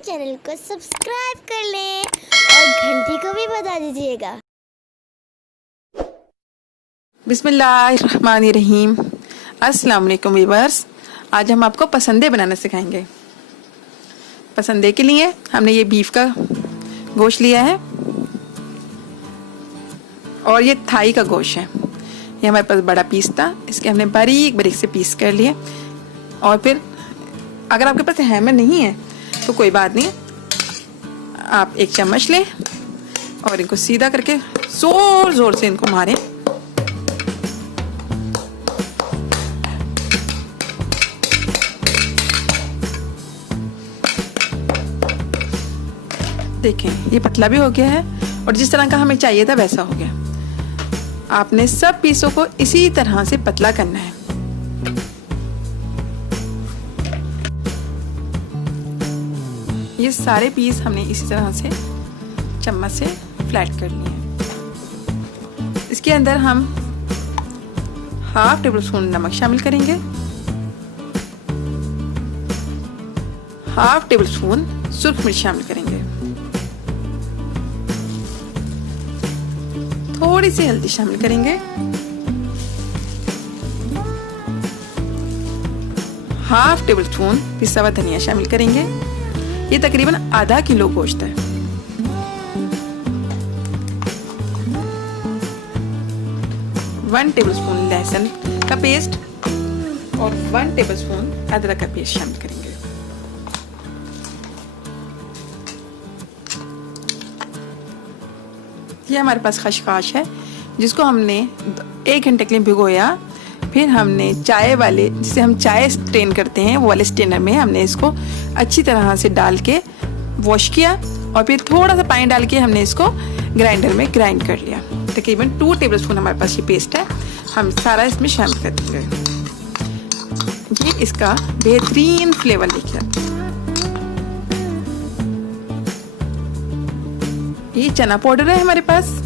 Channel को subscribe कर लें और घंटी को भी बजा दीजिएगा। बिस्मिल्लाहिर्रहमानिर्रहीम। अस्सलाम वालेकुम व्यूअर्स। आज हम आपको पसंदे बनाना सिखाएंगे। पसंदे के लिए हमने ये बीफ का गोश्त लिया है और ये थाई का गोश्त है। ये हमारे पास बड़ा पीस था, इसके हमने बारीक बारीक से पीस कर लिए। और फिर अगर आपके पास हैमर नहीं है तो कोई बात नहीं, आप एक चम्मच लें और इनको सीधा करके जोर जोर से इनको मारें। देखें ये पतला भी हो गया है और जिस तरह का हमें चाहिए था वैसा हो गया। आपने सब पीसों को इसी तरह से पतला करना है। ये सारे पीस हमने इसी तरह से चम्मच से फ्लैट कर लिए हैं। इसके अंदर हम हाफ टेबल स्पून नमक शामिल करेंगे, हाफ टेबल स्पून सुर्ख मिर्च शामिल करेंगे, थोड़ी सी हल्दी शामिल करेंगे, हाफ टेबल स्पून पिसा हुआ धनिया शामिल करेंगे। ये तकरीबन आधा किलो गोश्त है। वन टेबल स्पून लहसुन का पेस्ट और 1 टेबल स्पून अदरक का पेस्ट शामिल करेंगे। ये हमारे पास खशखाश है जिसको हमने 1 घंटे के लिए भिगोया। फिर हमने चाय वाले, जिसे हम चाय स्ट्रेन करते हैं, वो वाले स्ट्रेनर में हमने इसको अच्छी तरह से डाल के वॉश किया और फिर थोड़ा सा पानी डाल के हमने इसको ग्राइंडर में ग्राइंड कर लिया। तकरीबन 2 टेबल स्पून हमारे पास ये पेस्ट है, हम सारा इसमें शामिल कर देंगे। ये इसका बेहतरीन फ्लेवर लेके आता है। ये चना पाउडर है हमारे पास,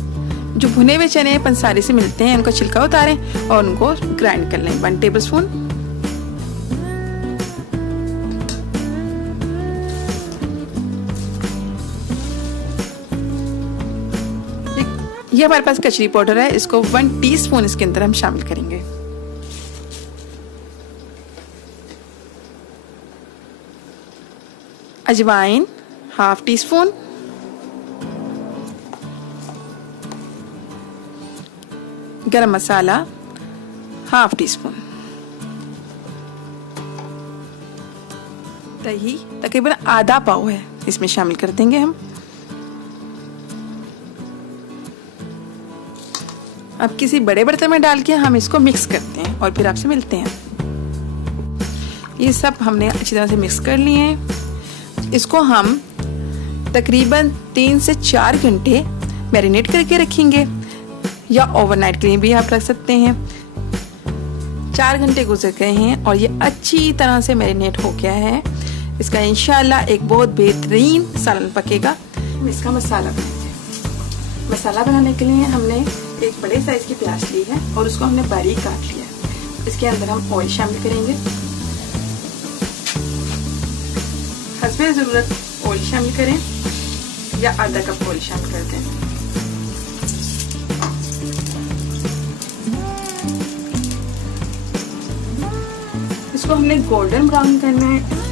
जो भुने हुए चने पंसारी से मिलते हैं, उनका छिलका उतारें और उनको ग्राइंड कर लें। 1 टेबल स्पून। ये हमारे पास कचरी पाउडर है, इसको 1 टीस्पून इसके अंदर हम शामिल करेंगे। अजवाइन हाफ टी स्पून, गरम मसाला हाफ टी स्पून, दही तकरीबन आधा पाव है, इसमें शामिल कर देंगे हम। अब किसी बड़े बर्तन में डाल के हम इसको मिक्स करते हैं और फिर आपसे मिलते हैं। ये सब हमने अच्छी तरह से मिक्स कर लिए हैं। इसको हम तकरीबन 3 से 4 घंटे मैरिनेट करके रखेंगे या ओवरनाइट के लिए भी आप रख सकते हैं। 4 घंटे गुजर गए हैं और ये अच्छी तरह से मैरिनेट हो गया है। इसका इंशाल्लाह एक बहुत बेहतरीन सालन पकेगा। इसका मसाला बनाएंगे। मसाला बनाने के लिए हमने एक बड़े साइज की प्याज ली है और उसको हमने बारीक काट लिया। इसके अंदर हम ऑयल शामिल करेंगे, हस्बे ज़रूरत ऑयल शामिल करें या आधा कप ऑयल शामिल कर दें। इसको हमने गोल्डन ब्राउन करना है।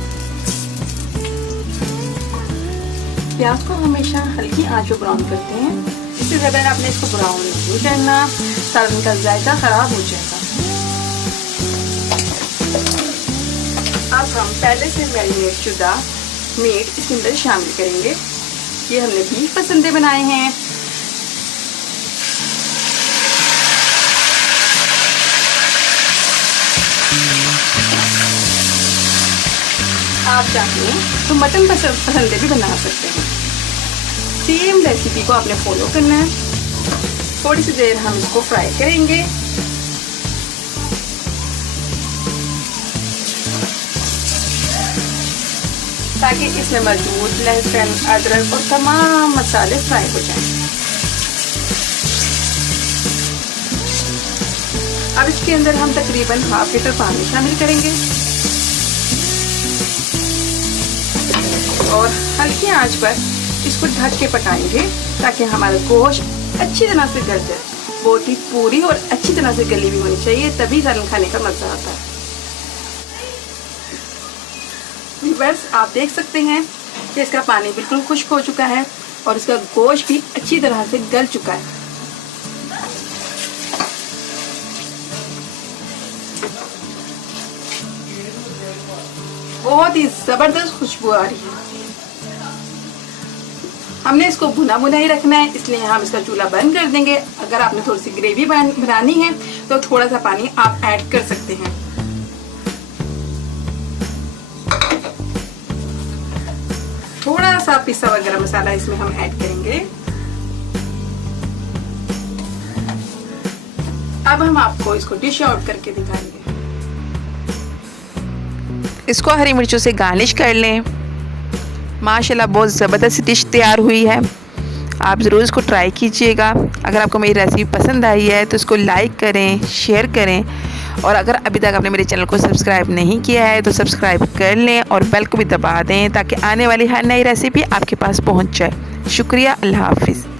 प्याज को हमेशा हल्की आंच पर ब्राउन करते हैं, इससे ज़्यादा आपने इसको ब्राउन नहीं करना, सालन का जायका खराब हो जाएगा। अब हम पहले से मैरिनेट शुदा मीट इसके अंदर शामिल करेंगे। ये हमने बीफ पसंदे बनाए हैं। आप चाहें तो मटन पसंदे भी बना सकते हैं। सेम रेसिपी को आपने फॉलो करना है। थोड़ी सी देर हम इसको फ्राई करेंगे। ताकि इसमें मौजूद लहसुन, अदरक और तमाम मसाले फ्राई हो जाएं। अब इसके अंदर हम तकरीबन ½ लीटर पानी शामिल करेंगे। और हल्की आंच पर इसको ढक के पकाएंगे ताकि हमारा गोश्त अच्छी तरह से गल जाए। बोटी पूरी और अच्छी तरह से गली भी होनी चाहिए, तभी सालन खाने का मज़ा आता है। व्यूअर्स, आप देख सकते हैं कि इसका पानी बिल्कुल खुश्क हो चुका है और इसका गोश्त भी अच्छी तरह से गल चुका है। बहुत ही ज़बरदस्त खुशबू आ रही है। हमने इसको भुना भुना ही रखना है, इसलिए हम इसका चूल्हा बंद कर देंगे। अगर आपने थोड़ी सी ग्रेवी बनानी है तो थोड़ा सा पानी आप ऐड कर सकते हैं। थोड़ा सा पिसा हुआ गरम मसाला इसमें हम ऐड करेंगे। अब हम आपको इसको डिश आउट करके दिखाएंगे। इसको हरी मिर्चों से गार्निश कर लें। माशाल्लाह बहुत ज़बरदस्त डिश तैयार हुई है। आप ज़रूर इसको ट्राई कीजिएगा। अगर आपको मेरी रेसिपी पसंद आई है तो इसको लाइक करें, शेयर करें, और अगर अभी तक आपने मेरे चैनल को सब्सक्राइब नहीं किया है तो सब्सक्राइब कर लें और बेल को भी दबा दें ताकि आने वाली हर नई रेसिपी आपके पास पहुंच जाए। शुक्रिया, अल्लाह हाफिज़।